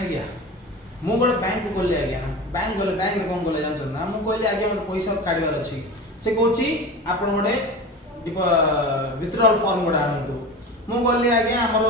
आज्ञा मु गोटे बैंक को गली आज्ञा बैंक गले बैंक रे कौन गले जानछन ना मु कहली आज्ञा मते पैसा काढिबार अछि से कहूची आपण गोटे विथड्रॉल फॉर्म गोटे आनंतु मु गली आज्ञा हमर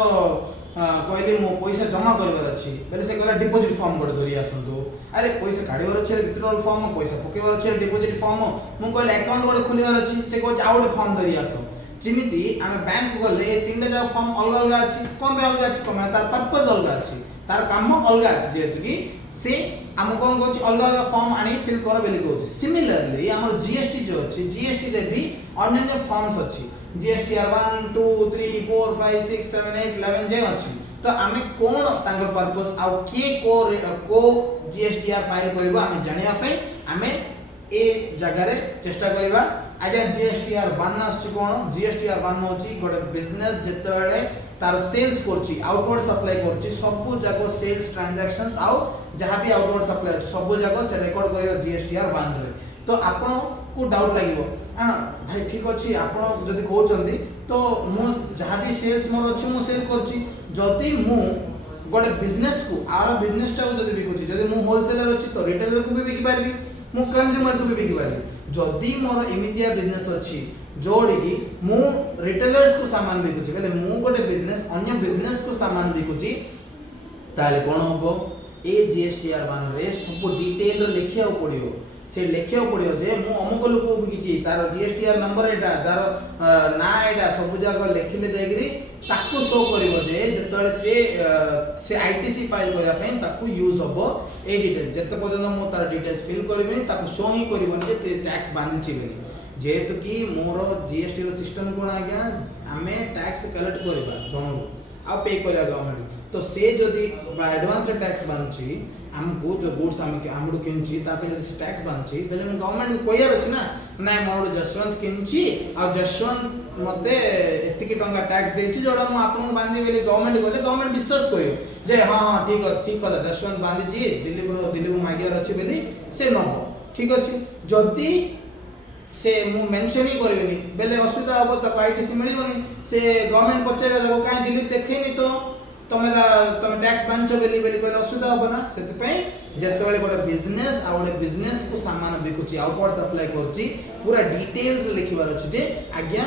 कहली मो पैसा जमा करबार अछि बेले से कहला डिपॉजिट फॉर्म गोटे धरि आसंतु अरे पैसा काढिबार अछि विथड्रॉल फॉर्म पैसा पकेबार अछि डिपॉजिट फॉर्म मु कहली अकाउंट गोटे खोलिबार अछि से कहूची आ गोटे फॉर्म धरि आसो जिमिति आमे बैंक गले तीनटा जा फॉर्म अलग अलग अछि कोन बे अलग अछि कमे तार पर्पस अलग अछि तार काम अलग अछि जेतु कि से हम कोन कहूची अलग अलग फॉर्म आनी फिल कर बेली कहूची सिमिलरली हमर जीएसटी जो अछि जीएसटी रे भी अन्य फॉर्म्स अछि जीएसटी 1 2 3 4 5 6 7 8 11 जे अछि तो आमे कोन तांगर पर्पस आ के को जीएसटीआर फाइल करबो आमे जानिया पे आमे ए जगह रे चेष्टा करबा आगे जीएसटीआर 1 आछि कोन जीएसटीआर 1 होची गोटे बिजनेस जेतेबेले तार सेल्स करची आउटवर्ड सप्लाई करची सब जगह सेल्स ट्रांजैक्शंस आउ जहां भी आउटवर्ड सप्लाई सब जगह से रिकॉर्ड करियो जीएसटीआर 1 रे तो आपण को डाउट लागिवो हां भाई ठीक अछि आपण जदी कहउचंदी तो मु जहां भी सेल्स मोर अछि मु सेल करची जदी मु गोटे बिजनेस को आर बिजनेस टा जदी बिकुची जदी मु होलसेलर अछि तो रिटेलर को भी बिकि पारबी मु कंज्यूमर को भी बिकि पारबी जदी मोर एमितिया बिजनेस अछि जोड़ी की मु रिटेलर्स को सामान बिकुची बेले मु गोटे बिजनेस अन्य बिजनेस को सामान बिकुची ताले कोन होबो ए जीएसटीआर 1 रे सब डिटेल लिखिया पड़ियो से लिखिया पड़ियो जे मु अमुक लोक को बिकिची तार जीएसटीआर नंबर एटा तार ना एटा सब जगह लिखिले जायगिरी ताकू शो करिवो जे जतले से आईटीसी फाइल करिया पई ताकू यूज होबो ए डिटेल जते पर्यंत मु तार डिटेल्स फिल करबिनी ताकू शो ही करबोनी जे टैक्स बांधिची बेनी जेहेतु कि मोर जीएसटी रो सिस्टम कोन आज्ञा आमे टैक्स कलेक्ट करबा जनरू आ पे करया गवर्नमेंट तो से जदी एडवांस टैक्स बांची हमको जो गुड्स हमडू किनची तापे जदी से टैक्स बांची बेले हम गवर्नमेंट को कोयर अछि ना ना मोर जसवंत किनची आ जसवंत मते एतिकी टंका टैक्स देछि जोडा मु आपन बांधी बेले गवर्नमेंट बोले गवर्नमेंट विश्वास करियो जे हां हां ठीक कला जसवंत बांधीची दिल्ली मागियार अछि बेली से नबो ठीक अछि जदी से मु मेंशन ही करबेनी बेले असुविधा होबो त आईटीसी मिलिबोनी से गवर्नमेंट पचारे देखो काई दिल्ली देखैनी तो तमे टैक्स बांचो बेली कहले असुविधा होबो ना सेति पई जेतेबेले गोटे बिजनेस आ गोटे बिजनेस को सामान बिकुची आउटवर्ड सप्लाई करची पूरा डिटेल लिखिबार अछि जे आज्ञा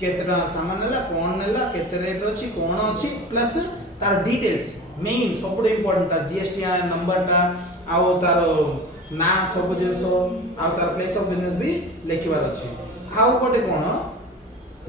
केतरा सामान नेला कोन नेला केते रेट अछि कोन अछि प्लस तार डिटेल्स मेन सबुड इंपोर्टेंट तार जीएसटीआर नंबर ता आ तार ना सब जिनसो आ तार प्लेस ऑफ बिजनेस भी लिखिबार अछि आउ गोटे कोन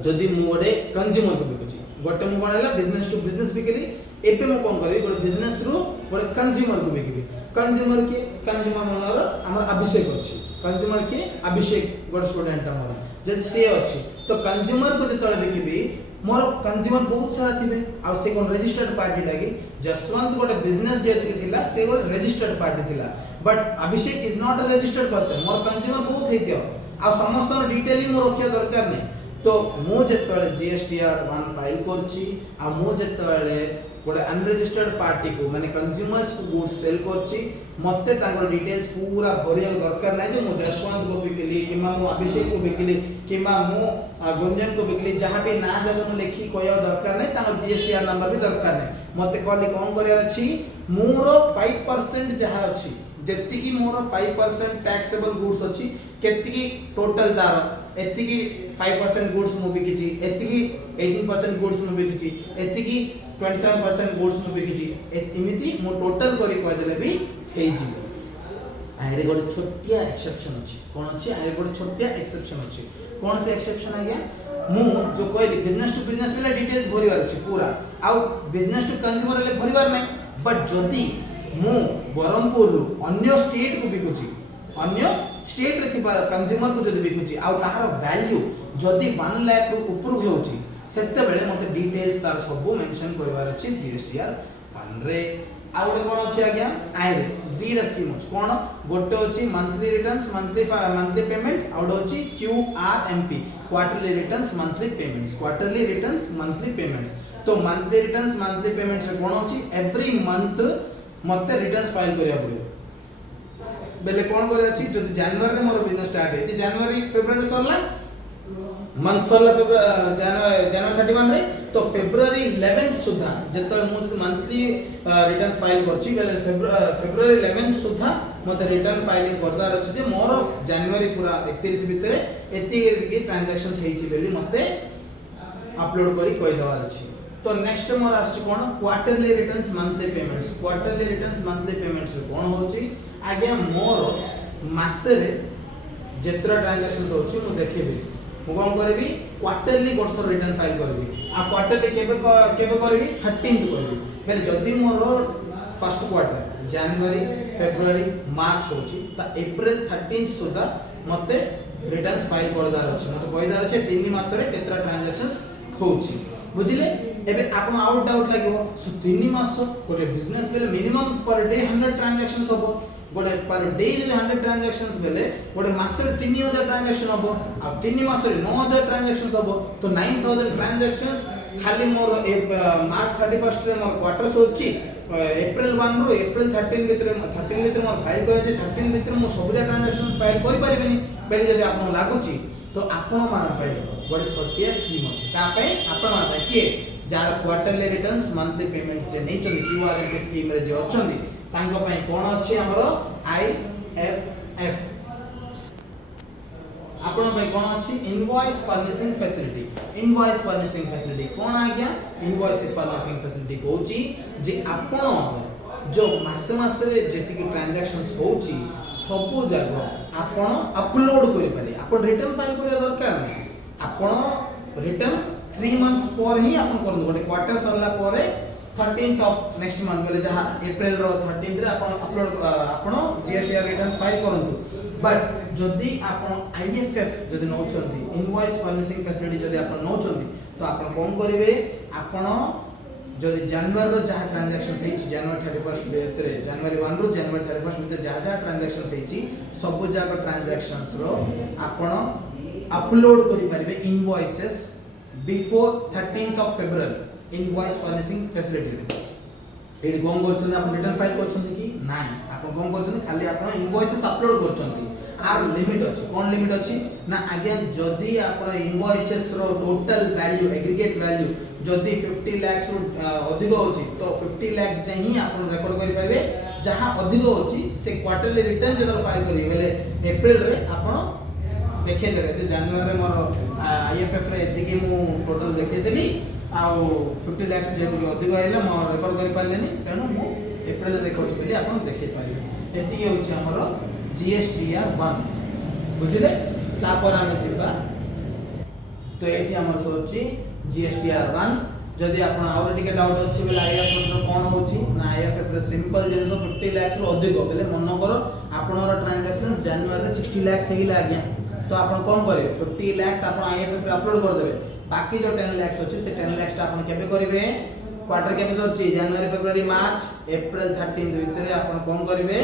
जदी मु गोटे कंज्यूमर को बिकुची गोटे मु कोन हैला बिजनेस टू बिजनेस बिकली एपे मु कोन करबी गोटे बिजनेस रु गोटे कंज्यूमर को बिकबी कंज्यूमर मनर हमर अभिषेक अछि कंज्यूमर के अभिषेक गोटे स्टूडेंट हमर जदी से अछि तो कंज्यूमर को जतले बिकबी मोर कंज्यूमर बहुत सारा थिबे आ से कोन रजिस्टर्ड पार्टी लागी जसवंत गोटे बिजनेस जे थिला से गोटे रजिस्टर्ड पार्टी थिला but Abhishek is not a registered person more consumer बहुत हेतियो आ समस्त डिटेल ही मोर रखिया दरकार नै तो मु जेतले जीएसटीआर 1 फाइल करची आ मु जेतले गोटे अनरजिस्टर्ड पार्टी को माने कंज्यूमर्स को गुड्स सेल करची मते तांगर डिटेल्स पूरा भरिया दरकार नै जे मु जसवंत को बिकली किमा मु अभिषेक को बिकली किमा मु गुंजन को बिकली जहां भी ना जगह मु लिखी कोया दरकार नै तांगर जीएसटीआर नंबर भी दरकार नै मते कहली कोन करिया अछि मोर 5% जहां अछि जेति की मोर 5% टैक्सेबल गुड्स अछि केति की टोटल तार एति की 5% गुड्स मु बिकिची एति की 18% गुड्स मु बिकिची एति की 27% गुड्स मु बिकिची एमिति मो टोटल करी कह देले भी हेइ जी आरे गोटे छोटिया एक्सेप्शन अछि कोन अछि आरे गोटे छोटिया एक्सेप्शन अछि कोन से एक्सेप्शन आ गया मु जो कहली बिजनेस टू बिजनेस ले डिटेल्स भरिवार अछि पूरा आ बिजनेस टू कंज्यूमर ले भरिवार नै बट जदी मु बरमपुर रु अन्य स्टेट को बिकुची अन्य स्टेट रे थिबा कंज्यूमर को जदी बिकुची आ ताहार वैल्यू जदी 1 लाख रु ऊपर होउची सेते बेले मते डिटेल्स तार सब मेंशन करवार अछि जीएसटीआर 1 रे आ गोटे कोन अछि आज्ञा आय रे दीडा स्कीम अछि कोन गोटे अछि मंथली रिटर्न्स मंथली पेमेंट आ गोटे अछि QRMP quarterly returns monthly payments तो मंथली रिटर्न्स मंथली पेमेंट्स रे कोन अछि एवरी मंथ मते रिटर्न्स फाइल करिया पड़ियो बेले कोन करे अछि जदी जनवरी रे मोर बिजनेस स्टार्ट हे जनवरी फेब्रुअरी सरला मंथ सरला जनवरी 31 रे तो फेब्रुआरी 11 सुधा जतले मु जदि मंथली रिटर्न्स फाइल करछि बेले फेब्रुआरी 11 सुधा मते रिटर्न फाइलिंग करदार अछि जे मोर जनवरी पूरा 31 भितरे एति के ट्रांजैक्शंस हेछि बेली मते अपलोड करी कहि देवार अछि। तो नेक्स्ट मोर आछि कोन quarterly returns monthly payments. Quarterly returns monthly payments कोन होछि आगे मोर मासे रे जेतरा ट्रांजैक्शंस होछि मु देखिबी मु कोन करबी क्वार्टरली गोथर रिटर्न फाइल करबी आ क्वार्टरली केबे करबी 13th करबी बेले जदी मोर फर्स्ट क्वार्टर जनवरी फेब्रुआरी मार्च होछि त अप्रैल 13th सुधा मते रिटर्न्स फाइल करदार अछि मते कहिदार अछि 3 मास रे केतरा ट्रांजैक्शंस होछि बुझिले। एबे आपण आउट डाउट लागो सो 3 मास गोटे बिजनेस बेले मिनिमम पर डे 100 ट्रांजैक्शंस होबो गोटे पर डे जे 100 ट्रांजैक्शंस बेले गोटे मास रे 3000 ट्रांजैक्शन होबो आ 3 मास रे 9000 ट्रांजैक्शंस होबो तो 9000 ट्रांजैक्शंस खाली मोर मार्च 31 रे मोर क्वार्टर होछि अप्रैल 1 रो अप्रैल 13 भितर मोर फाइल करे छै 13 भितर मो सब ट्रांजैक्शंस फाइल करि परिबेनी बेले जदि आपण लागुची तो आपण मान पाए गोटे छोटिया स्कीम अछि का पे आपण मान पाए के जार क्वार्टरली रिटर्न्स मंथली पेमेंट्स जे नै चली क्यूआरएमपी स्कीम रे जे अछंदी तांको पई कोन अछि हमरो आईएफएफ आपण पई कोन अछि invoice furnishing facility. Invoice furnishing facility कोन आ गया इनवॉइस फर्निशिंग फैसिलिटी कहउची जे आपण जो मास मास रे जेतिकी ट्रांजैक्शंस होउची सबु जागो आपण अपलोड करि पारे आपण रिटर्न फाइल करे दरकार नै आपण रिटर्न 3 मंथ्स पर ही आपण करन गोटे क्वार्टर सरला परे 13th ऑफ नेक्स्ट मंथ बेले जहा अप्रैल रो 13th रे आपण अपलोड आपण जीएसटीआर रिटर्न्स फाइल करंतु बट जदी आपण आईएफएफ जदी नौचंती इनवॉइस फर्निशिंग फैसिलिटी जदी आपण नौचंती तो आपण कोन करिवे आपण जदी जनवरी रो जहा ट्रांजैक्शंस हेछि जनवरी 31 भितरे जनवरी 1 रो जनवरी 31 भितरे जहा ट्रांजैक्शंस हेछि सब जाक ट्रांजैक्शंस रो आपण अपलोड करि परिबे invoices before 13th of February invoice furnishing facility एडी कोन करछन आपण रिटर्न फाइल करछन कि नाही आपण कोन करछन खाली आपण इनवॉइसेस अपलोड करछन आर लिमिट अछि कोन लिमिट अछि ना आगे जदी आपण इनवॉइसेस रो टोटल वैल्यू एग्रीगेट वैल्यू जदी 50 लाख रो अधिक होछि तो 50 लाख जे ही आपण रेकॉर्ड करि परिबे जहां अधिक होछि से क्वार्टरली रिटर्न जदर फाइल करिवे बेले अप्रैल रे आपण देखे देबे जे जनवरी रे मोर आईएफएफ रे एतिकी मु टोटल देखे देली आ 50 लाख जेतिकी अधिक आइला मो रेकॉर्ड करि पालेनी तेनु मु अप्रैल रे देखौछि बेली आपण देखै पारिबे एतिकी होछि हमर जीएसटीआर 1 बुझिले तापर हम जिबा तो एठी हमर सोची जीएसटीआर 1 जदि आपण और टिके डाउट अछि बेले आईएफएफ रो कोन होछि ना आईएफएफ रे सिंपल जेनसो 50 लाख रो अधिक बेले मन करो आपनर ट्रांजैक्शन जनवरी रे 60 लाख हेइला आज्ञा तो आपण कोन करिवे 50 लाख आपण आईएफएफ रे अपलोड कर देबे बाकी जो 10 लाख अछि से 10 लाख आपण केबे करिवे क्वार्टर केबे सोची जनवरी फेब्रुआरी मार्च अप्रैल 13 भितरे आपण कोन करिवे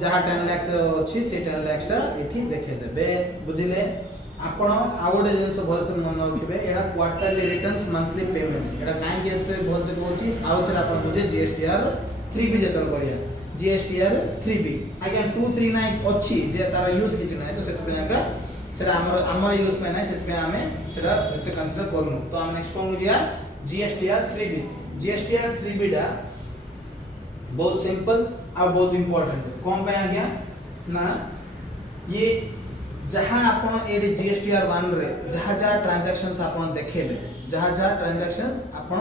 जहा 10 लाख अछि से 10 लाख टा एठी देखे देबे बुझिले। आपण आउडे जेन सब भल से मन रखिबे एडा क्वार्टरली रिटर्न्स मंथली पेमेंट्स एडा काहे के एते भल से कहउची आउथरा आपण बुझे जीएसटीआर 3B जेतन करिया जीएसटीआर 3B आगे 239 अछि जे तार यूज किछ नै तो सेत पे आगा सेटा हमर यूज पे नै सेत पे हमें सेटा एते कंसीडर करनु तो हम नेक्स्ट कोन बुझिया जीएसटीआर 3B जीएसटीआर 3B डा बहुत सिंपल आ बहुत इंपोर्टेंट कोन पे आ गया ना ये जहां आपण एडी जीएसटीआर 1 रे जहां ट्रांजैक्शंस आपण देखेले जहां ट्रांजैक्शंस आपण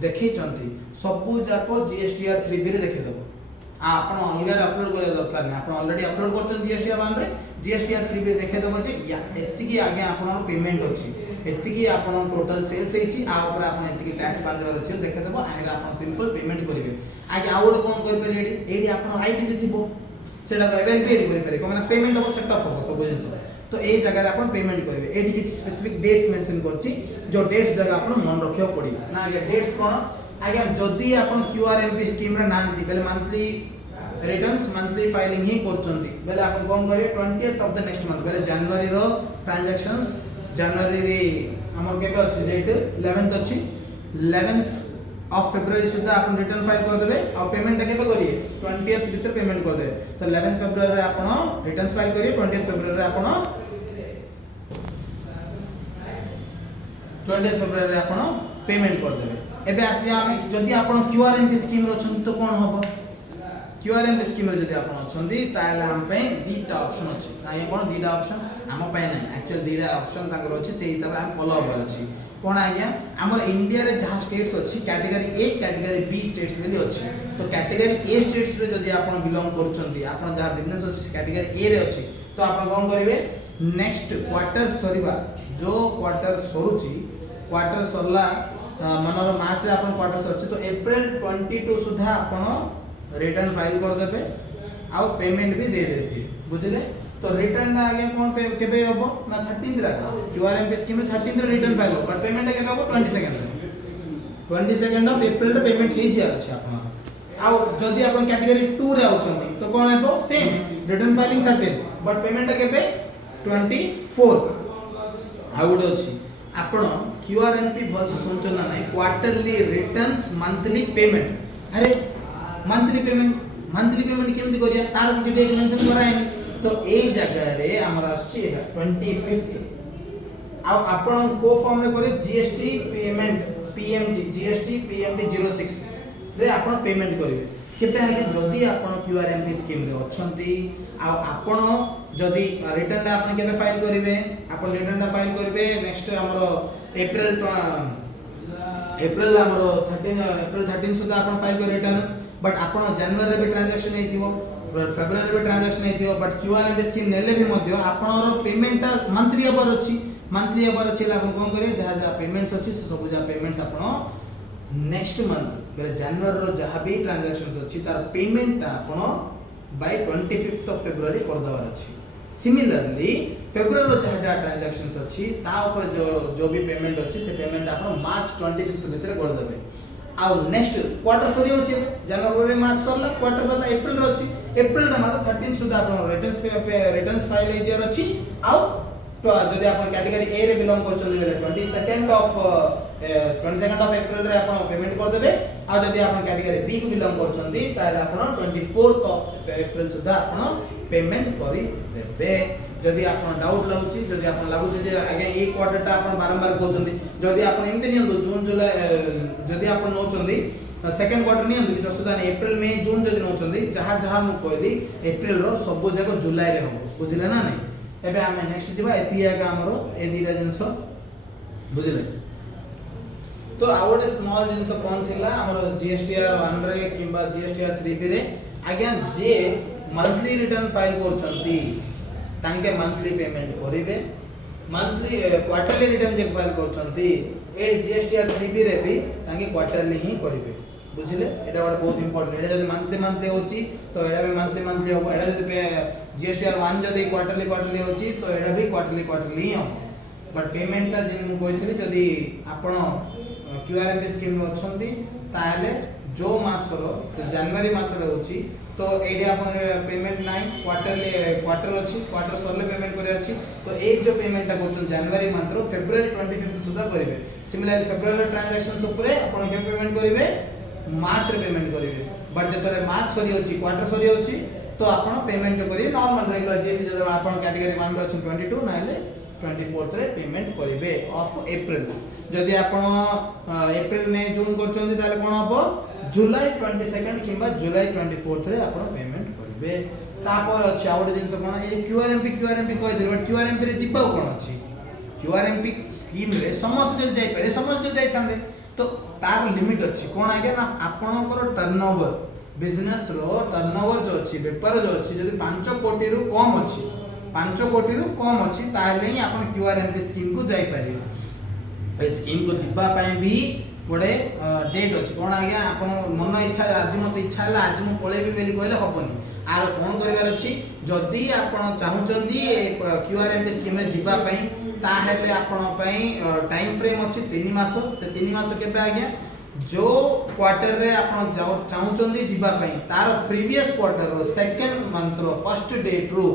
देखि चंती सबु जाको जीएसटीआर 3B रे देखि देबो आपण अलग अपलोड करे दरकार नै आपण ऑलरेडी अपलोड करछन जीएसटीआर 1 रे जीएसटीआर 3B देखे देबो जे एतिकी आगे आपण पेमेंट अछि एतिकी आपण टोटल सेल्स हेछि आ ऊपर आपण एतिकी टैक्स बांधवर अछि देखे देबो आगे आपण सिंपल पेमेंट करिवे आगे आउड कोन करि पर एडी आपण आईटीसी थिबो सेटा एवेन पेड करि पारे कोन पेमेंट हो सेट ऑफ हो सब जिंस तो ए जगह आपण पेमेंट करिवे एडी किछ स्पेसिफिक डेट्स मेंशन करछि जो डेट्स जगह आपण मन रखियो पड़ी ना आगे डेट्स कोन आगे जदी आपण क्यूआरएमपी स्कीम रे नांती बेले मंथली रिटर्न्स मंथली फाइलिंग ही करचंती बेले आपण कोन करिवे 20th of the next month बेले जनवरी रो ट्रांजैक्शंस जनवरी रे हमर केबे अछि डेट 11th अछि 11th ऑफ फेब्रुअरी सुधा आपण रिटर्न फाइल कर देबे और पेमेंट केबे करिए 20th भीतर पेमेंट कर देबे तो 11th फेब्रुअरी रे आपण रिटर्न्स फाइल करिए 20th फेब्रुअरी रे आपण 20 फेब्रुआरी आपण पेमेंट कर देबे। एबे आसी हमें जदी आपण क्यूआरएमपी स्कीम रो छन तो कोन होबो क्यूआरएमपी स्कीम रे जदी आपण अछंदी ताले हम पे दीटा ऑप्शन अछि ना ये कोन दीटा ऑप्शन हम पे नै एक्चुअली दीटा ऑप्शन ताकर अछि से हिसाब रे हम फॉलो कर अछि कोन आज्ञा हमर इंडिया रे जहा स्टेट्स अछि category A category B states रे अछि तो कैटेगरी ए स्टेट्स रे जदी आपण बिलोंग करछंदी आपण जहा बिजनेस अछि कैटेगरी ए रे अछि तो आपण कोन करिवे नेक्स्ट क्वार्टर सरीबा जो क्वार्टर सरुची क्वार्टर सरला मनर मार्च रे आपण क्वार्टर सरछि तो अप्रैल 22 सुधा आपण रिटर्न फाइल कर देबे आ पेमेंट भी दे देथि बुझले तो रिटर्न ना आगे कोन पे केबे होबो ना 13th रा क्यूआरएमपी स्कीम में 13th रे रिटर्न फाइल हो बट पेमेंट केबे होबो 22nd ऑफ अप्रैल रे पेमेंट हे जिया अछि आपण आ जदी आपण कैटेगरी 2 रे आउछंती तो कोन हेबो same return filing 13th but payment केबे 24th आ गुड अछि आपण क्यूआरएमपी भल सुनचना नै क्वार्टरली रिटर्न्स मंथली पेमेंट अरे मंथली पेमेंट केमति करिया तार किछि डेट मेंशन करायनी तो ए जगह रे हमर आछि 25th आ आपण को फॉर्म रे करे GST payment PMT GST PMT 06 रे आपण पेमेंट करिवे केबे आगे जदी आपण क्यूआरएमपी स्कीम रे अछंती आ आपण जदी रिटर्न आपण केबे फाइल करिवे आपण रिटर्न फाइल करिवे नेक्स्ट हमर अप्रैल हमर 13 सुधा आपण फाइल कर रिटर्न बट आपण जनवरी रे भी ट्रांजैक्शन हेतिवो फेब्रुअरी रे ट्रांजैक्शन हेतिवो बट क्यूआरएमपी स्कीम नेले भी मध्य आपण पेमेंट मंथली अबर अछि आपण कोन करे जहा जहा पेमेंट्स अछि से सब जहा पेमेंट्स आपण नेक्स्ट मंथ बेले जनवरी रो जहा भी ट्रांजैक्शंस अछि तार पेमेंट आपण बाय 25th ऑफ फेब्रुअरी कर दवार अछि सिमिलरली फेब्रुअरी रो जहा जहा ट्रांजैक्शंस अछि ता ऊपर जो भी पेमेंट अछि से पेमेंट आपण मार्च 25th भीतर कर देबे आ नेक्स्ट क्वार्टर सरी होची जनवरी मार्च सरला क्वार्टर सरला अप्रैल रो अछि अप्रैल रे मात्र 13 सुधा आपण रिटर्न्स फाइल हे जे अछि आ तो जदी आपण कैटेगरी ए रे बिलोंग करछन बेले 22nd ऑफ अप्रैल रे आपण पेमेंट कर देबे आ जदी आपण कैटेगरी बी को बिलोंग करछन ताले आपण 24th ऑफ अप्रैल सुधा आपण पेमेंट करि देबे जदी आपण डाउट लाउची जदी आपण लागुची जे आगे ए क्वार्टर ता आपण बारंबार कहउछन जदी आपण एमते नियंतो जून जुलाई जदी आपण नोचंदी सेकंड क्वार्टर नियंतो कि जसदा अप्रैल मई जून जदी नोचंदी जहा जहा मु कहली अप्रैल रो सब जगह जुलाई रे हो बुझले ना नहीं एबे हमें नेक्स्ट जीवा एतियागा हमरो ए दीटा जिंस बुझले तो आउट स्मॉल जिंस कोन थिला हमरो जीएसटीआर 1 रे किबा जीएसटीआर 3 रे आज्ञा जे मंथली रिटर्न फाइल करछंती तांके मंथली पेमेंट करिवे मंथली क्वार्टरली रिटर्न जे फाइल करछंती ए जीएसटीआर 3 रे भी तांके क्वार्टरली ही करिवे बुझिले एटा बड़ बहुत इंपोर्टेंट एटा जदी मंथली होची तो एटा भी मंथली हो एटा जदी जीएसटीआर 1 जदी क्वार्टरली होची तो एटा भी क्वार्टरली ही हो बट पेमेंट ता जिन मु कहथली जदी आपण क्यूआरएमपी स्कीम रो अछंती ताले जो मासरो जनवरी मासरे होची तो एडी आपण पेमेंट नाही क्वार्टर अछि क्वार्टर सरले पेमेंट करे अछि तो एक जो पेमेंट ता करछन जनवरी मंथ रो फेब्रुअरी 25th सुधा करिवे सिमिलरली फेब्रुअरी ट्रांजैक्शंस ऊपर आपण के पेमेंट करिवे मार्च रे पेमेंट करिवे बट जतरे मार्च सरी अछि क्वार्टर सरी अछि तो आपण पेमेंट जो करिवे नॉर्मल रेगुलर जे जदि आपण कैटेगरी 1 रो अछि 22 नाले 24th रे पेमेंट करिवे ऑफ अप्रैल जदि आपण अप्रैल मई जून करछन ताले कोन हबो जुलाई 22nd किबा जुलाई 24th रे आपण पेमेंट करिवे तापर अछि आउट जिंस कोन ए क्यूआरएमपी कहि दे बट क्यूआरएमपी रे जिबा कोन अछि क्यूआरएमपी स्कीम रे समस्त जे जाई पारे समस्त जे जाई थांदे तो तार लिमिट अछि कोन आगे ना आपनकर टर्नओवर बिजनेस रो टर्नओवर जो अछि व्यापार जो अछि जदि 5 कोटी रु कम अछि 5 कोटी रु कम अछि ताले ही आपण क्यूआरएमपी स्कीम को जाई पारे ए स्कीम को जिबा पई भी गोटे डेट अच्छे कौन आज्ञा आप मन इच्छा आज मत इच्छा है आज मुझे पलैबी बोली कहले हेनी आर कौन करार अच्छी जदि आप चाहूँगी क्यूआरएमपी स्कीम जावाई ताहले टाइम फ्रेम अच्छी 3 मास से 3 मास के आज्ञा जो क्वार्टर रे आप चाहूँगी जावाई तार previous quarter second month row first date रु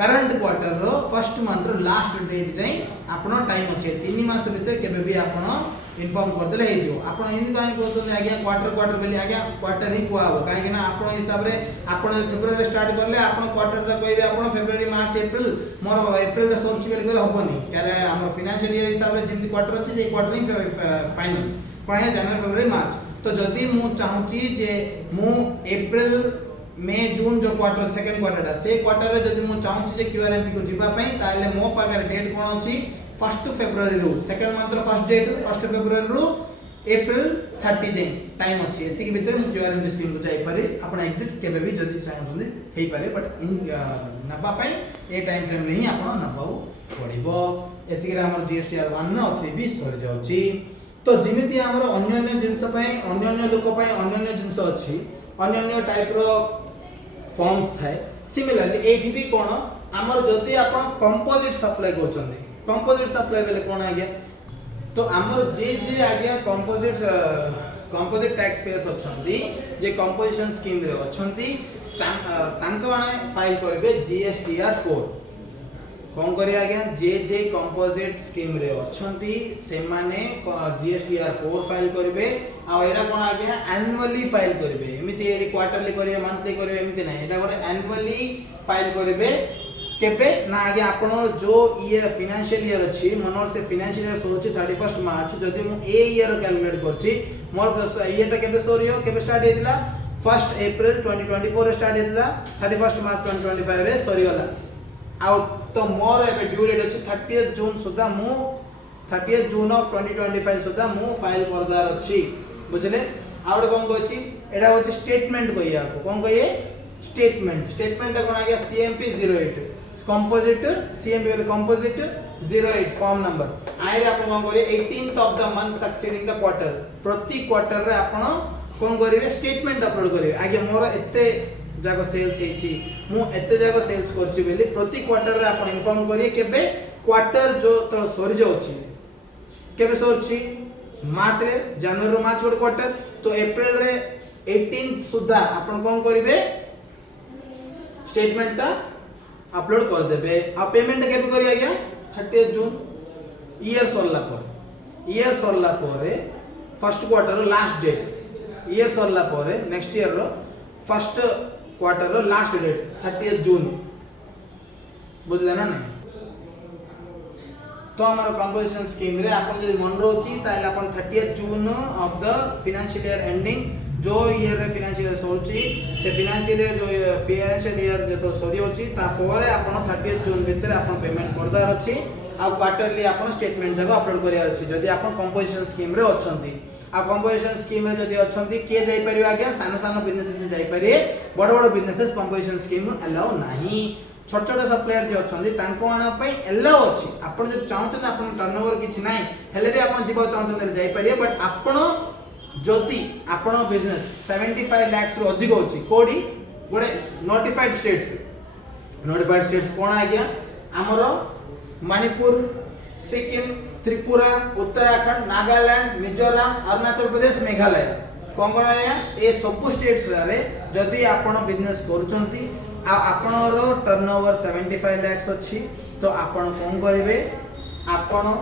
current quarter row first month रो लास्ट डेट जाई आपन टाइम अच्छे 3 मास भीतर केबे भी आपन इनफॉर्म करदेले हो आपन हिंदी कहीं कहते आज्ञा क्वार्टर क्वार्टर बोली आज्ञा क्वार्टर ही कहब कहीं आप हिसाब से आप फेब्रुआरी स्टार्ट कले आप क्वार्टर कहे आप फेब्रुआरी मार्च एप्रिल मोर एप्रिल सरुची बोली हबनी क्या आम फाइनेंशियल ईयर हिसाब से जमी क्वार्टर अच्छी से क्वार्टर ही फाइनल कौन है जनवरी फेब्रुआरी मार्च तो जदि मु चाहूची जे मु एप्रिल मे जून जो क्वार्टर सेकंड क्वार्टर से क्वार्टर रे जदि मु चाहूची जे क्यूआरएमपी को जीवा पई ताले मो पाकर डेट कोन अछि 1 फेब्रुआरी रु second month row first date 1 February रु एप्रिल 30 जे टाइम अछि एति के भीतर मु क्यूआरएमपी स्कीम को जाई पारे आपण एग्जिट केबे भी जदि चाहउछन हेई पारे बट इन नबा पई ए टाइम फ्रेम रे ही आपण नबाउ पड़िबो एति के हमर जीएसटीआर 1 न 3 भी सर जाउची तो जिमिति हमर अन्य अन्य जिंस पई अन्य अन्य लोक पई अन्य अन्य जिंस अछि अन्य अन्य टाइप रो फॉर्म्स थाए सिमिलरली एठी भी कोन हमर जति आपण कंपोजिट सप्लाई करछन कंपोजिट सप्लाई बेले कोन आ गया तो हमर जे आज्ञा कंपोजिट टैक्स पेयर्स अछंती जे कंपोजिशन स्कीम रे अछंती तांको माने फाइल करबे जीएसटीआर 4 कोन करिया आज्ञा जे कंपोजिट स्कीम रे अछंती से माने जीएसटीआर 4 फाइल करबे आ एरा कोन आज्ञा एनुअली फाइल करबे एमिति एडी क्वार्टरली करबे मंथली करबे एमिति नै एटा गोटे एनुअली फाइल करबे केबे ना आगे आपण जो ईयर फाइनेंशियल ईयर अछि मनोर से फाइनेंशियल ईयर सोची 31 मार्च जदि मु ए ईयर कैलकुलेट करछि मोर ईयरटा केबे सोरियो केबे स्टार्ट हेतिला 1 अप्रैल 2024 रे स्टार्ट हेतिला 31 मार्च 2025 रे सरियला आ तो मोर एबे ड्यू डेट अछि 30 जून सुधा मु 30 जून ऑफ 2025 सुधा मु फाइल करदार अछि बुझले आउड कोन कहछि एडा होछि स्टेटमेंट कहिया को कोन कहिए स्टेटमेंट कोन आ गया सीएमपी 08 कंपोजिट सीएमपी वाले कंपोजिट 08 फॉर्म नंबर आइरे आपण कोन करिए 18th of the month succeeding the quarter प्रति क्वार्टर रे आपण कोन करिवे स्टेटमेंट अपलोड करिवे आगे मोर एते जाको सेल्स हेछि मु एते जाको सेल्स करछि बेली प्रति क्वार्टर रे आपण इन्फॉर्म करिए केबे क्वार्टर जो तो सरी जाउछि केबे सरछि मार्च रे जनवरी मार्च गोटे क्वार्टर तो अप्रैल रे 18 सुधा आपण कोन करिवे स्टेटमेंट ता अपलोड कर देबे आ पेमेंट केबे करिया गया 30 जून ईयर सरला पर फर्स्ट क्वार्टर रो लास्ट डेट ईयर सरला पर next year row first quarter रो लास्ट डेट 30 जून बुझले ना नहीं तो हमारा कंपोजिशन स्कीम रे आपण जदी मन रोची ताले आपण 30 June of the financial year ending जो ईयर रे फाइनेंशियल ईयर सोची से फाइनेंशियल ईयर जो फाइनेंशियल ईयर जे तो सरी होची ता परे आपण 30 जून भीतर आपण पेमेंट करदार अछि आ क्वार्टरली आपण स्टेटमेंट जगह अपलोड करिया अछि जदी आपण कंपोजिशन स्कीम रे अछंती आ कंपोजिशन स्कीम रे जदी अछंती के जाई परिबा आज्ञा सानो सानो बिजनेस से जाई परिए बड़ बड़ बिजनेसेस कंपोजिशन स्कीम अलाउ नाही छोट छोट सप्लायर जे अछंती तांको आना पई अलाउ अछि आपण जे चाहउछन आपण टर्नओवर किछि नाही हेले भी आपण जीवा चाहउछन जाई परिए बट आपण जति आपण बिजनेस 75 लाख रो अधिक होछि कोडी गोटे नोटिफाइड स्टेट्स कोन आ गया हमरो मणिपुर सिक्किम त्रिपुरा उत्तराखंड नागालैंड मिजोरम अरुणाचल प्रदेश मेघालय कोन कोन आया ए सब स्टेट्स रे जदी आपण बिजनेस करूछंती आ आपण रो टर्नओवर 75 लाख अछि तो आपण कोन करिवे आपण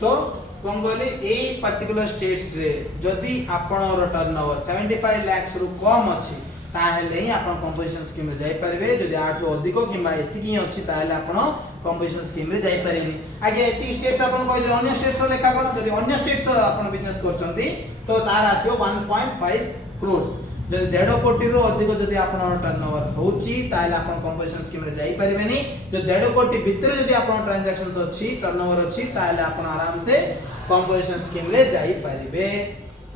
तो कोन कहले ए पर्टिकुलर स्टेट्स रे जदी आपण रो टर्नओवर 75 लाख रु कम अछि ताहेले ही आपण कंपोजिशन स्कीम रे जाई परबे जदी आठो अधिक किबा एतिकी अछि ताहेले आपण कंपोजिशन स्कीम रे जाई परबे आगे एति स्टेट्स आपण कहले अन्य स्टेट्स रो लेखा कोन जदी अन्य स्टेट्स आपण बिजनेस करचंती तो तार आसीओ 1.5 करोड़ जदी 1.5 कोटी रो अधिक जदी आपण टर्नओवर होची ताहेले आपण कंपोजिशन स्कीम रे जाई परबेनी जो 1.5 कोटी भीतर जदी आपण ट्रांजैक्शंस अछि टर्नओवर अछि ताहेले आपण आराम से कंपोजिशन स्कीम रे जाई परिबे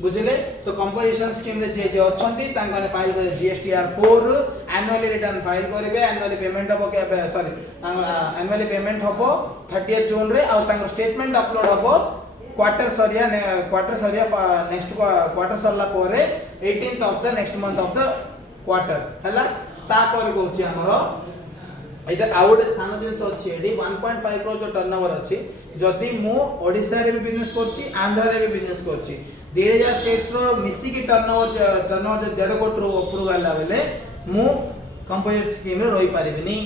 बुझले तो कंपोजिशन स्कीम रे जे अछंती तांगाने फाइल करे जीएसटीआर 4 एनुअली रिटर्न फाइल करबे एनुअली पेमेंट हबो के सॉरी एनुअली पेमेंट हबो 30 जून रे और तांगर स्टेटमेंट अपलोड हबो क्वार्टर सरिया नेक्स्ट क्वार्टर सरला परे 18th of the next month of the quarter हला ता पर कहूची हमरो एटा आउट सानो जिंस अछि एडी 1.5 करोड़ जो टर्नओवर अछि जदी मु ओडिसा रे भी बिजनेस करछि आंध्र रे भी बिजनेस करछि 2000 स्टेट्स रो मिसी की टर्नओवर जे 1.5 कोटी रो ऊपर गला बेले मु कंपोजिट स्कीम रे रही पारिबिनी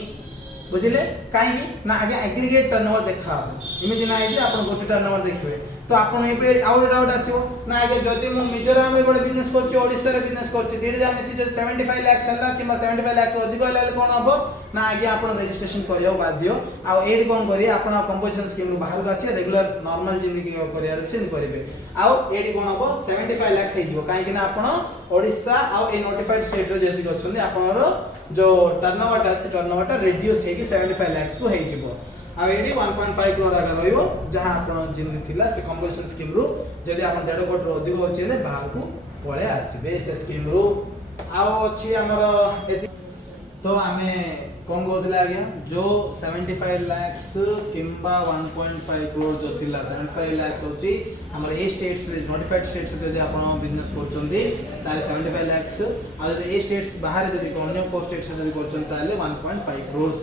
बुझिले काई ना आगे एग्रीगेट टर्नओवर देखा इमे दिना आइ जे आपण गोटे टर्नओवर देखिबे तो आपण एबे आउट डाउट आसीबो ना आगे जदी मु मिजोराम रे गोटे बिजनेस करछि ओडिसा रे बिजनेस करछि दीड जा मिसी जे 75 लाख हला किबा 75 लाख अधिक हला कोन हबो ना आगे आपण रजिस्ट्रेशन करियो बाध्य आ एडी कोन करी आपण कंपोजिशन स्कीम रो बाहर आसी रेगुलर नॉर्मल जिंदगी करियार अछि करिवे आ एडी कोन हबो 75 लाख हे दिबो काहे कि ना आपण ओडिसा आ ए नोटिफाइड स्टेट रे जेति अछन आपण जो टर्नओवर से टर्नओवर रिड्यूस हे कि 75 लाख को हे जिवो आ एडी 1.5 करोड़ आगा रहिबो जहां आपण जिन थिला से कंपोजिशन स्कीम रो जदी आपण 1.5 करोड़ रो अधिक होचेले बाहर को पळे आसीबे से स्कीम रो आ अछि हमर तो हमें कोन कहथिला आज्ञा जो 75 लाख किंबा 1.5 करोड़ जो थिला 75 लाख होची हमर ए स्टेट्स रे नोटिफाइड स्टेट्स जदी आपण बिजनेस करचोंदी ताले 75 लाख आ जदी ए स्टेट्स बाहर जदी अन्य को स्टेट्स जदी करचों ताले 1.5 करोड़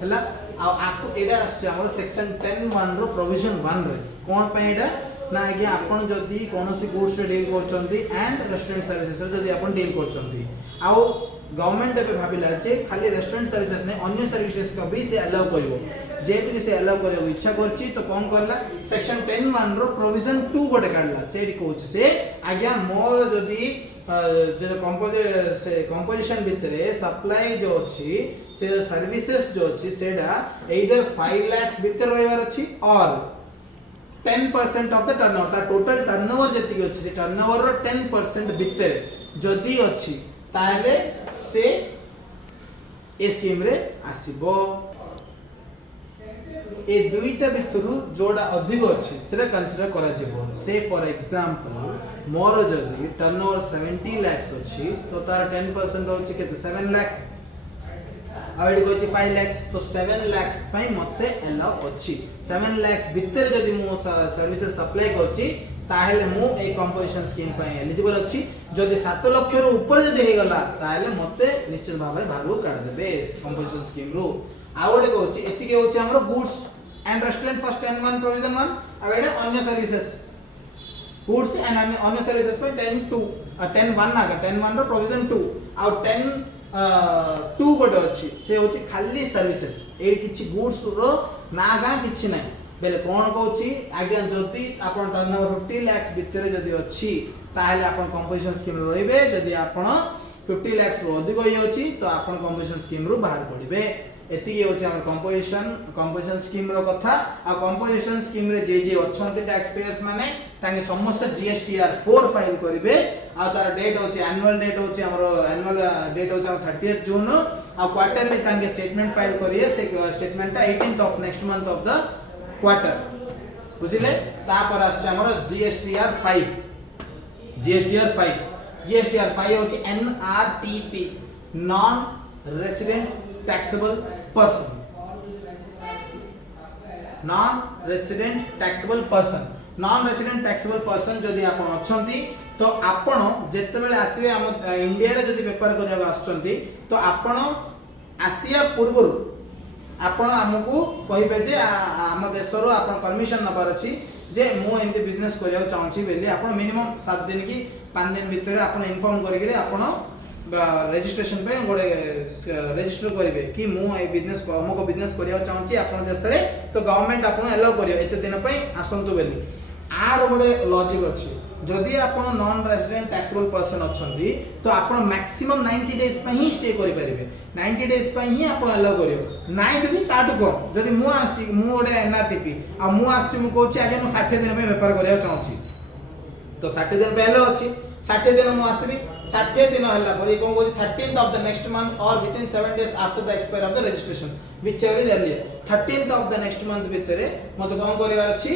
हला आ आको एडा आछ हमर सेक्शन 10(1) रो प्रोविजन 1 रे कोन पे एडा ना आज्ञा आपण जदी कोनोसी गुड्स रे डील करचोंदी एंड रेस्टोरेंट सर्विसेस जदी आपण डील करचोंदी आ गवर्नमेंट एबे भाबिला जे खाली रेस्टोरेंट सर्विसेस ने अन्य सर्विसेस को भी से अलाउ करिवो जेतु कि से अलाउ करियो इच्छा करची तो कोन करला सेक्शन 10(1) रो प्रोविजन 2 गोटे काढला सेडी कोच से आज्ञा मोर जदी जे कंपोजिशन भितरे सप्लाई जो अछि से सर्विसेज जो अछि सेडा एइदर 5 लाख भितर रहबार अछि और 10% ऑफ द टर्नओवर ता टोटल टर्नओवर जति अछि से टर्नओवर रो 10% भितर जदी अछि ताले से ए स्कीम रे आसीबो ए दुईटा भितरु जोडा अधिक अछि सेरा कंसीडर करा जेबो से फॉर एग्जांपल मोर जदी टर्नओवर 70 लाख अछि तो तार 10% होछि केते 7 लाख आ एडी कोछि 5 लाख तो 7 लाख पई मते अलाउ अछि 7 लाख भितर जदी मो सर्विसेज सप्लाई करछि ताहेले मु ए कंपोजिशन स्कीम पई एलिजिबल अछि जदी 7 लाख रो ऊपर जदी हे गला ताहेले मते निश्चित भाबरे बाहरु काढ देबे कंपोजिशन स्कीम रो आ ओडे कोछि एतिके होछि हमरो goods and restaurant first 10(1) provision 1 आ एडे अन्य सर्विसेज गुड्स एंड अन्य सर्विसेज पे 10(2) 10(1) आगा 10(1) रो प्रोविजन 2 आ 10(2) गोटे अछि से होछि खाली सर्विसेज ए किछि गुड्स रो नागा किछि नै बेले कोन कहउछि आज्ञा जति आपण टर्नओवर 50 लाख भितर जदी अछि ताहेले आपण कंपोजिशन स्कीम रो रहिबे जदी आपण 50 लाख रो अधिक होई अछि तो आपण कंपोजिशन स्कीम रो बाहर पडिबे एतिके होछि हमर कंपोजिशन स्कीम रो कथा आ कंपोजिशन स्कीम रे जे अछंती टैक्स पेयर्स माने तांगे समस्त जीएसटीआर 4 फाइल करिवे आ तार डेट होछि एनुअल डेट होछि हमर एनुअल डेट होछि 30th जून आ क्वार्टरली तांगे स्टेटमेंट फाइल करिए से स्टेटमेंटटा 18th of next month of the quarter बुझिले ता पर आछे हमर जीएसटीआर 5 होछि NRTP non resident taxable person non resident person जदी आपण अछंती तो आपण जेते बेले आसीबे हम इंडिया रे जदी व्यापार करबा आछंती तो आपण आसिया पूर्वरु आपण हमकु कहिबे जे हम देशरो आपण परमिशन नबार अछि जे मो एंती बिजनेस करिया चाहूची बेले आपण मिनिमम 7 दिन की 5 दिन भीतर आपण इन्फॉर्म करिके आपण रजिस्ट्रेशन पे गोटे रजिस्टर करिवे कि मु ए बिजनेस को बिजनेस करिया चाहूची आपण देश रे तो गवर्नमेंट आपण अलाउ करियो एते दिन पई आसंतु बेली आर गोटे लॉजिक अछि जदी आपण नॉन रेजिडेंट टैक्सेबल पर्सन अछंती तो आपण मैक्सिमम 90 डेज पे ही स्टे करि परिबे 90 डेज पे ही आपण अलाउ करियो नाइ जदी ताटु को जदी मु गोटे एनआरटीपी आ मु आछि मु कहूची आगे मु 60 दिन पे व्यापार करिया चाहूची तो 60 दिन पहले अछि 60 दिन मु आसीबी 60 दिन हल्ला पर कोन को 13th of the next month और within 7 days after the expire of the registration whichever is earlier 13th of the next month भितरे मते कोन करिवार अछि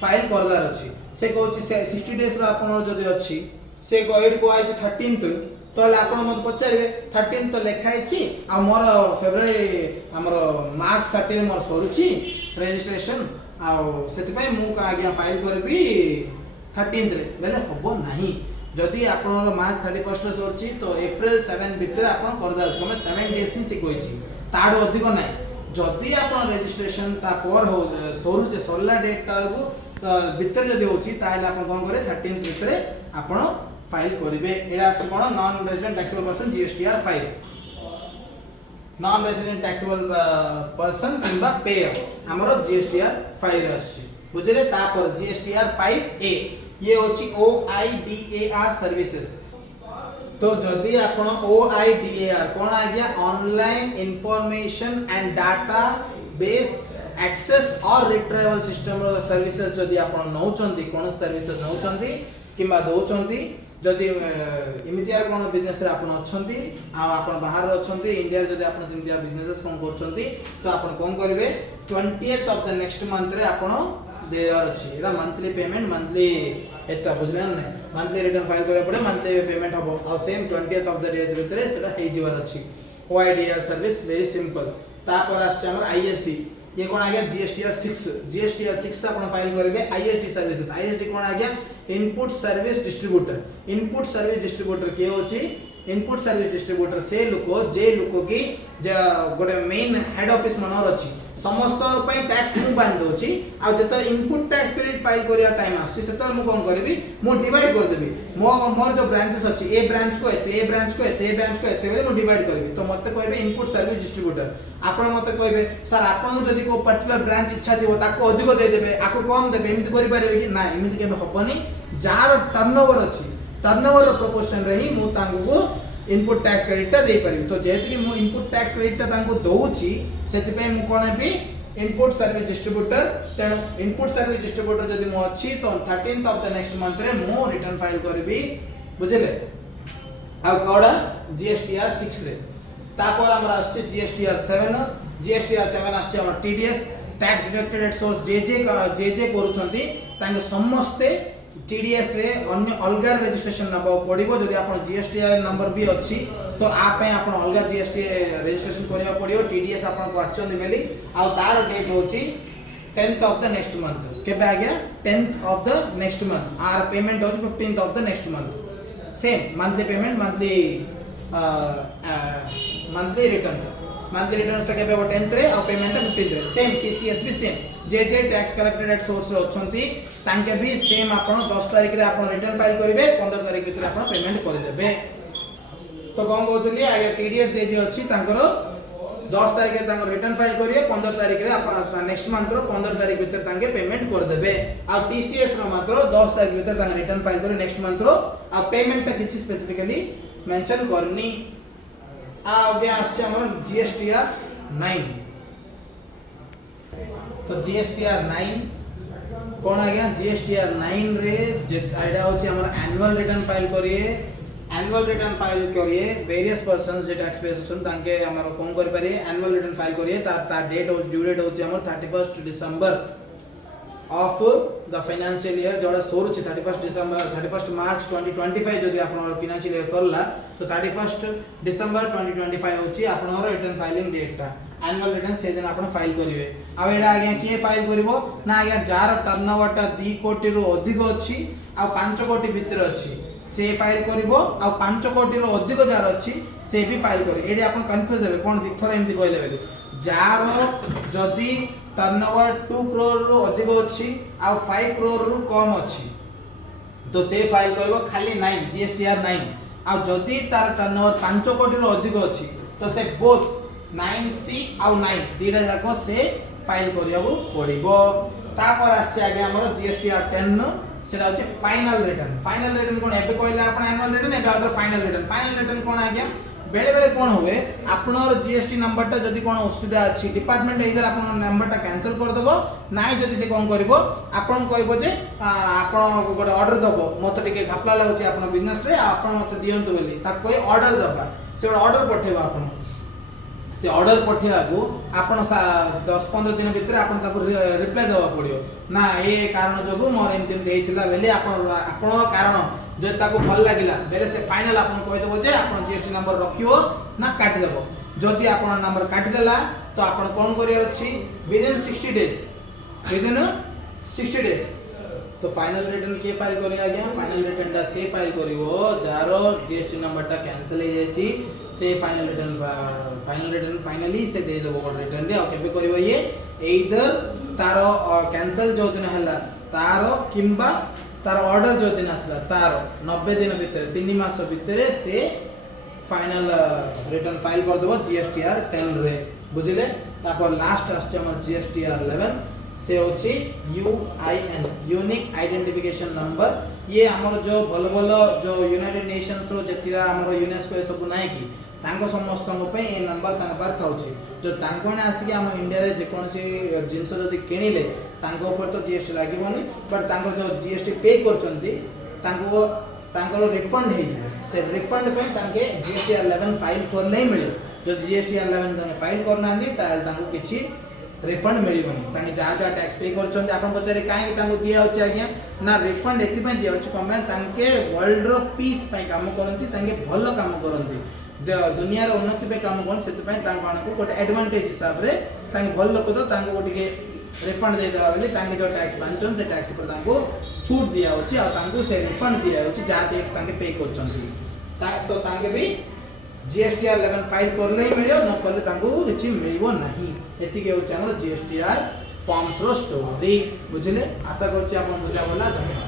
फाइल करदार अछि से कहूची 60 डेज रो आपण जदी अछि से गाइड को आइ 13th तो आपण मत पचारिबे 13th तो लेखा आइछि आ मोर फेब्रुअरी हमर मार्च 30 मोर सरुछि रजिस्ट्रेशन आ सेति पई मु का आज्ञा फाइल करबी 13th रे बेले हबो नाही जदी आपण मार्च 31 रे सरछि तो अप्रैल 7 भितर आपण करदा अछि हम 7 डेज ही सिकोइछि ताडो अधिक नाही जदी आपण रजिस्ट्रेशन ता पर हो सरुचे सरला डेट तागु भितर जदी होछि ताइले आपण कोन करे 13th भितर आपण फाइल करिवे एडा अछि कोन non resident taxable person GSTR 5 non resident taxable person किंबा पेयर हमरो जीएसटीआर 5 रे अछि बुझले तापर जीएसटीआर 5A ये होची OIDAR सर्विसेज। तो जदि आपण OIDAR कोन आ गया online information and database access or retrieval system रो सर्विसेज जदि आपण नौचंती कोन सर्विसेज नौचंती किबा दोचंती जदि इमितिया कोन बिजनेस रे आपण अछंती आ आपण बाहर अछंती इंडिया जदि आपण सिमितिया बिजनेसेस कोन करचंती तो आपण कोन करिवे 20th of the next month रे आपण देयर अछि एरा मंथली पेमेंट मंथली एता बुझले न मंथली रिटर्न फाइल करे पड़े मंथली पेमेंट हबो आ same 20th of the day भितरे सेटा हे जीवार अछि OIDAR सर्विस वेरी सिंपल। तापर आछ हमर IST ये कोन आ गया जीएसटीआर 6 आपण फाइल करिवे IST सर्विसेज। IST कोन आ गया input service distributor. Input service distributor के होची इनपुट सर्विस डिस्ट्रीब्यूटर से लोको जे लोको की गोटे मेन हेड ऑफिस मनर अछि समस्त पई टैक्स मु बांध दोची आ जत इनपुट टैक्स क्रेडिट फाइल करिया टाइम आसी सेत मु कोन करबी मु डिवाइड कर देबी मोर जो ब्रांचेस अछि ए ब्रांच को एते ए ब्रांच को एते ए ब्रांच को एते बेले मु डिवाइड करबी। तो मते कहबे इनपुट सर्विस डिस्ट्रीब्यूटर आपण मते कहबे सर आपण जदी को पर्टिकुलर ब्रांच इच्छा दिबो ताको अधिक दे देबे आको कम देबे एमिति करि पारेबे कि ना एमिति केबे हबनी जार टर्नओवर अछि टर्नओवर प्रोपोर्शन रे ही मु तांगु इनपुट टैक्स क्रेडिट ता दे परिबी। तो जेति कि मु इनपुट टैक्स क्रेडिट ता तांगु दोउची सेति पे मु कोन हेबी इनपुट सर्विस डिस्ट्रीब्यूटर। तेणु इनपुट सर्विस डिस्ट्रीब्यूटर जदि मु अछि तो 13th of the next month रे मु रिटर्न फाइल करबी बुझले आ कोडा जीएसटीआर 6 रे। तापर हमरा आछे जीएसटीआर 7 जीएसटीआर 7 आछे हमर TDS tax deducted at source जे करूछंती तांगे समस्ते टीडीएस रे अन्य अलगा रजिस्ट्रेशन नबा पड़िबो। जदि आपण जीएसटीआर नंबर भी अछि तो आ पे आपण अलगा जीएसटी रजिस्ट्रेशन करिया पड़ियो टीडीएस आपण को आछन देबेली आ तार डेट होची 10th of the next month केबे आ गया 10th of the next month आर पेमेंट होची 15th of the next month same monthly payment monthly returns ता केबे 10th रे आ पेमेंट 15th रे सेम टीसीएस भी सेम जे टैक्स कलेक्टेड एट सोर्स रे अछंती तांके भी सेम आपण 10 तारिख रे आपण रिटर्न फाइल करिवे 15 तारिख भीतर आपण पेमेंट करि देबे। तो कोन कहतली आगे टीडीएस जे अछि तांकर 10 तारिख रे तांकर रिटर्न फाइल करिवे 15 तारिख रे आपण नेक्स्ट मंथ रो 15 तारिख भीतर तांके पेमेंट कर देबे आ टीसीएस रो मात्र 10 तारिख भीतर तांके रिटर्न फाइल करि नेक्स्ट मंथ रो आ पेमेंट ता किछि स्पेसिफिकली मेंशन करनी। आ अबे आछे हमर जीएसटीआर 9। तो जीएसटीआर 9 कोन आ गया जीएसटीआर 9 रे जे आइडिया होची हमर एनुअल रिटर्न फाइल करिए वेरियस पर्सन्स जे टैक्स पेयर्स छन तांके हमर कोन करि पारे एनुअल रिटर्न फाइल करिए ता डेट हो ड्यू डेट होची हमर 31st December of the financial year जोड़ा सोर छि 31st मार्च 2025 जदि आपन फाइनेंशियल ईयर सरला तो 31st डिसेंबर 2025 होची आपन रिटर्न फाइलिंग डेट ता एनुअल रिटर्न से दिन आपन फाइल करिवे। आ एडा आगे के फाइल करिवो ना आगे जार टर्नओवर ता 2 कोटी रो अधिक अछि आ 5 कोटी भीतर अछि से फाइल करिवो आ 5 कोटी रो अधिक जार अछि से भी फाइल करि। एडी आपन कंफ्यूज हेबे कोन दिथर एमति कहले बेले जार जदि टर्नओवर 2 करोड़ रो अधिक अछि आ 5 करोड़ रो कम अछि तो से फाइल करिवो खाली 9 जीएसटीआर 9 आ जदि तार टर्नओवर 5 कोटी रो अधिक अछि तो से बोथ 9C आ 9 दीटा जाको से फाइल करियाबो पड़िबो। तापर आछे आगे हमर जीएसटीआर 10 सेटा होची फाइनल रिटर्न कोन एबे कहले आपण एनुअल रिटर्न एबे आउटर फाइनल रिटर्न कोन आ गया बेले बेले कोन होवे आपनर जीएसटी नंबर ता जदी कोन असुविधा अछि डिपार्टमेंट इधर आपन नंबर ता कैंसिल कर देबो नाइ जदी से कोन करबो आपन कहबो जे आपन गोटे ऑर्डर दबो मते टिके घपला लागुची आपन बिजनेस रे आपन मते दियंतु बोली ता कोइ ऑर्डर दबा से ऑर्डर पठेबो आपन से ऑर्डर पठेबा को आपन 10-15 दिन भीतर आपन ताको रिप्लाई देबा पड़ियो ना ए कारण जगु मोर एमति देइथिला बेले आपन कारण जे ताको भल लागिला बेले से फाइनल आपन कहि देबो जे आपन जीएसटी नंबर रखियो ना काटि देबो। जदि आपन नंबर काटि देला तो आपन कोन करियर अछि विदिन 60 डेज तो फाइनल रिटर्न के फाइल करिया गया फाइनल रिटर्न दा से फाइल करिवो जारो जीएसटी नंबर ता कैंसिल हे जायछि से फाइनल रिटर्न फाइनली से दे देबो कोड रिटर्न दे केबे करिवो ये एइदर तारो कैंसिल जो दिन हला तारो किंबा तार ऑर्डर जो दिन आसला तारो 90 दिन भीतर 3 मास भीतर से फाइनल रिटर्न फाइल कर देबो जीएसटीआर 10 रे बुझिले। तापर लास्ट आछे हमर जीएसटीआर 11 से होची UIN यूनिक आइडेंटिफिकेशन नंबर। ये हमर जो भल भल जो यूनाइटेड नेशंस रो जतिरा हमर यूनेस्को ए सब नाही कि तांको समस्त पे ये नंबर तांको पार थाउची जो तांको ने आसी हम इंडिया रे जे कोनसी जिंस जदी किनिले तांको ऊपर तो जीएसटी लागिबोनी बट तांको जो जीएसटी पे करचंती तांको तांको रिफंड हे से रिफंड पे तांके जीएसटी 11 फाइल कर नहीं मिले जो जीएसटी 11 फाइल करना दी तांको किछि रिफंड मिलिबनी तांके जहाँ जहाँ टैक्स पे करचंती आपन पचारे काहे तांको दिया होची आज्ञा ना रिफंड एति पे दिया होची कमे तांके वर्ल्ड रो पीस पे काम करंती तांके भलो काम करंती दुनिया रो उन्नति पे काम करन सेति पे तांको मानको गोटे एडवांटेज हिसाब रे तांके भल लोक तो तांको गोटे के रिफंड दे देबा बेले तांके जो टैक्स बांचन से टैक्स पर तांको छूट दिया होची आ तांको से रिफंड दिया होची जहाँ टैक्स तांके पे करचंती तो तांके भी जीएसटीआर 11 फाइल करले ही मिलियो न करले तांको किछि मिलिबो नाही एति के होची हमर जीएसटीआर फॉर्म्स रो स्टोरी बुझले आशा करछि आपन बुझा बोला धन्यवाद।